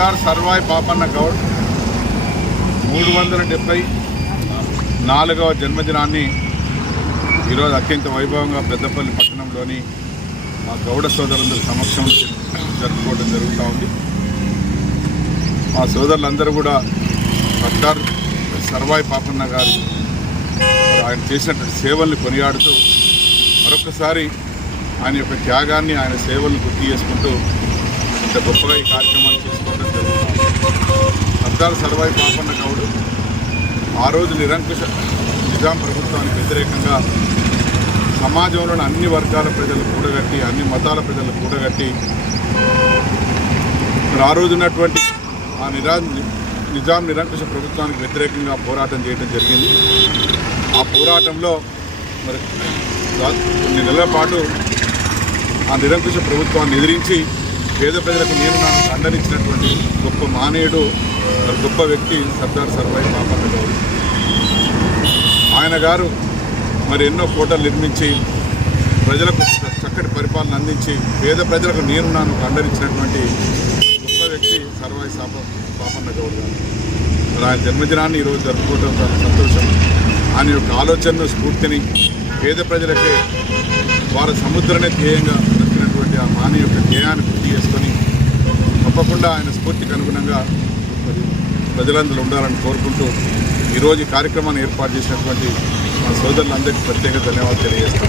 సర్దార్ సర్వాయి పాపన్న గౌడ్ 374వ జన్మదినాన్ని ఈరోజు అత్యంత వైభవంగా పెద్దపల్లి పట్టణంలోని మా గౌడ సోదరుల సమక్షంలో జరుపుకోవడం జరుగుతూ ఉంది. మా సోదరులందరూ కూడా సర్దార్ సర్వాయి పాపన్న గారు ఆయన చేసినటువంటి సేవల్ని కొనియాడుతూ మరొకసారి ఆయన యొక్క త్యాగాన్ని, ఆయన సేవలను గుర్తు చేసుకుంటూ ఇంత గొప్పగా ఈ కార్యక్రమాలు చేసుకోవడం జరుగుతుంది. సర్దార్ సర్వాయి పాపన్న గౌడ్ ఆ రోజు నిరంకుశ నిజాం ప్రభుత్వానికి వ్యతిరేకంగా సమాజంలోని అన్ని వర్గాల ప్రజలు కూడగట్టి, అన్ని మతాల ప్రజలు కూడగట్టి ఆ రోజు ఉన్నటువంటి ఆ నిజాం నిరంకుశ ప్రభుత్వానికి వ్యతిరేకంగా పోరాటం చేయడం జరిగింది. ఆ పోరాటంలో మరి కొన్ని నెలల పాటు ఆ నిరంకుశ ప్రభుత్వాన్ని ఎదిరించి పేద ప్రజలకు నేను ఖండనిచ్చినటువంటి గొప్ప మానేయుడు, గొప్ప వ్యక్తి సర్దార్ సర్వాయి పాపన్న గౌడ్. ఆయన గారు మరి ఎన్నో కోటలు నిర్మించి ప్రజలకు చక్కటి పరిపాలన అందించి పేద ప్రజలకు నేను ఖండనిచ్చినటువంటి గొప్ప వ్యక్తి సర్వాయి పాపన్న గౌడ్ గారు. ఆయన జన్మదినాన్ని ఈరోజు జరుపుకోవడం చాలా సంతోషం. ఆయన యొక్క ఆలోచనను, స్ఫూర్తిని పేద ప్రజలకే వారి సముద్రనే ధ్యేయంగా నచ్చినటువంటి ఆ మాని యొక్క ధ్యేయాన్ని గుర్తు చేసుకొని తప్పకుండా ఆయన స్ఫూర్తికి అనుగుణంగా మరి ప్రజలందరూ ఉండాలని కోరుకుంటూ ఈరోజు ఈ కార్యక్రమాన్ని ఏర్పాటు చేసినటువంటి మా సోదరులందరికీ ప్రత్యేక ధన్యవాదాలు తెలియజేస్తాను.